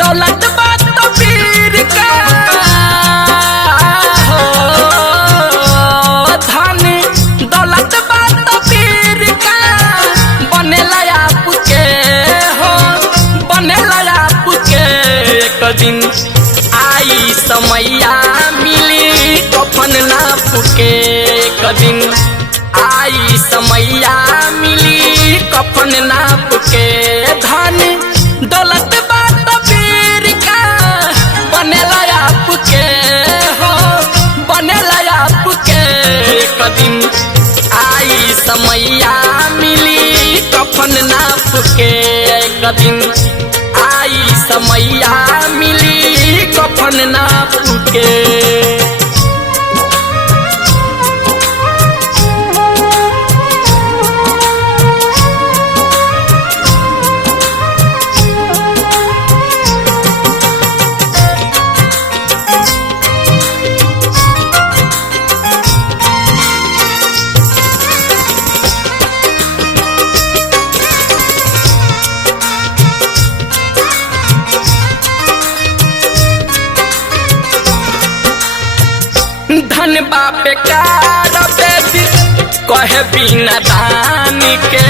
दौलत बात तो पीर का हो, धन दौलत बात तो पीर का बनेला आपके हो, बनेला आपके। एक दिन आई समैया मिली कफन ना फूके, एक दिन आई समैया मिली कफन ना फूके। धन दौलत बात पीर का बनेला आपके हो, बनेला आपके। एक दिन आई समैया मिली कफन ना फूके, एक दिन आई समैया मिली कफन ना फूके। धन बापे कार बेदी कहे बिना दान के,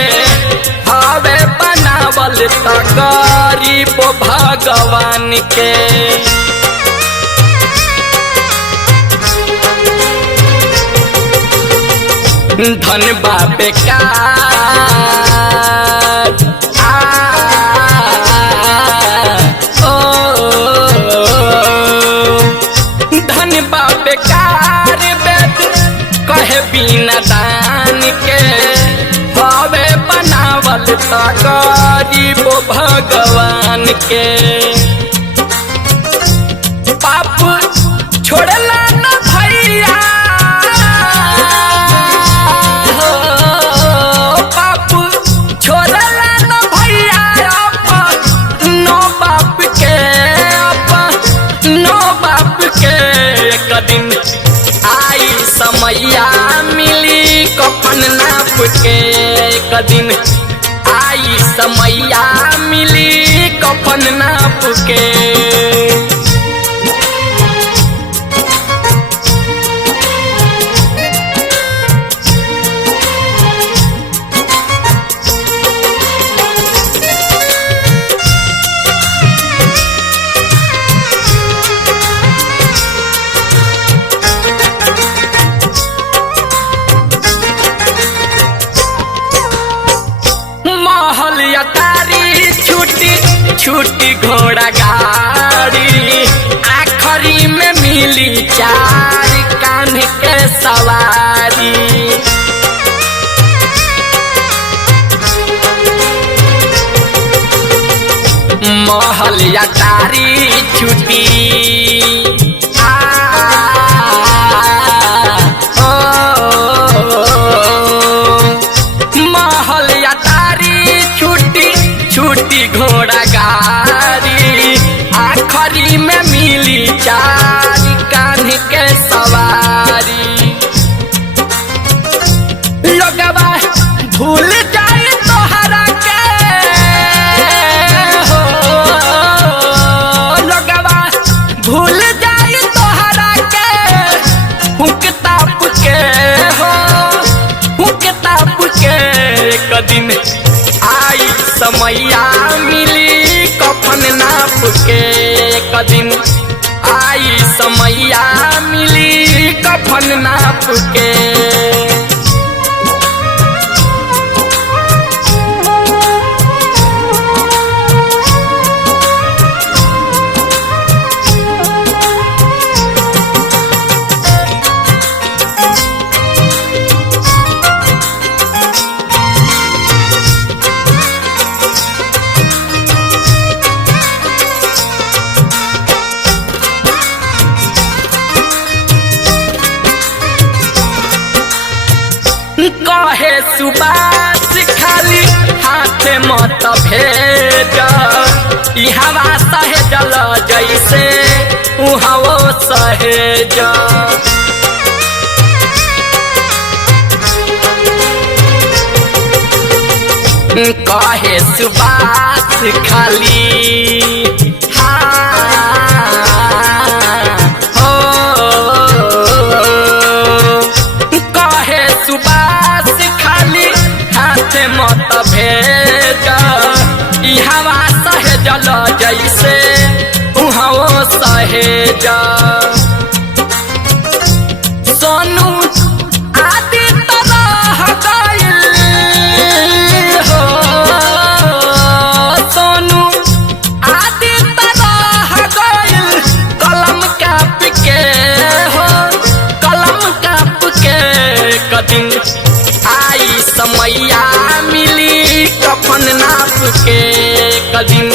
हवे बनावल त गरीब भगवान के। धन बापे कार धन बापे कार बेद कहे बिना दान के, हवे बनावल त गरीब भगवान के। पाप छोड़ला न भैया हो, पाप छोड़ला न भैया नो बाप के, नो बाप के। एक दिन आई समैया मिली कफन ना फूके, एक दिन आई समैया मिली कफन ना फूके। अटारी छूटी छूटी घोड़ा गाड़ी, आखरी में मिली चार कान के सवारी। महल अटारी छूटी छूटी घोड़ा गाड़ी, आखरी में मिली चार कान के सवारी। लोगवा भूल जाए तोहरा के हो, लोगवा भूल जाए तोहरा के। हुकता पुके हो, हुकता पुके। एक दिन आई समैया मिली कफन ना फूके, एक दिन आई समैया मिली कफन ना फूके। कहे सुबास खाली हाथ मत भेज, इहवा सहेजल जैसे उहवो सहेज। कहे सुबास खाली दिन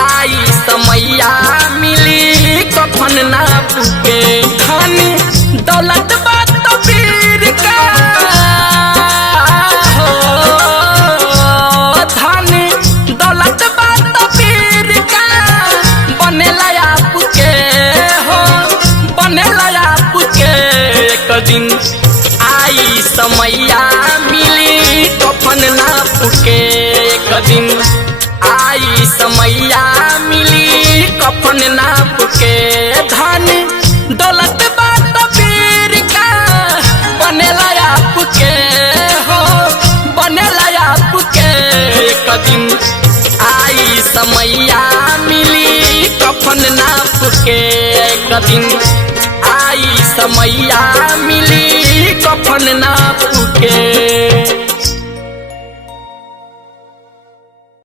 आई समैया मिली कफन ना पुके धन दौलत बात पीर का हो धन दौलत बात पीर का बनेला आपके हो बनेला आपके एक दिन आई समैया मिली कफन ना पुके एक दिन आई समैया मिली कफन ना पुके धन दौलत बात पीर का बनेला आपके हो बनेला आपके एक दिन आई समैया मिली कफन ना पुके एक दिन आई समैया मिली कफन ना पुके।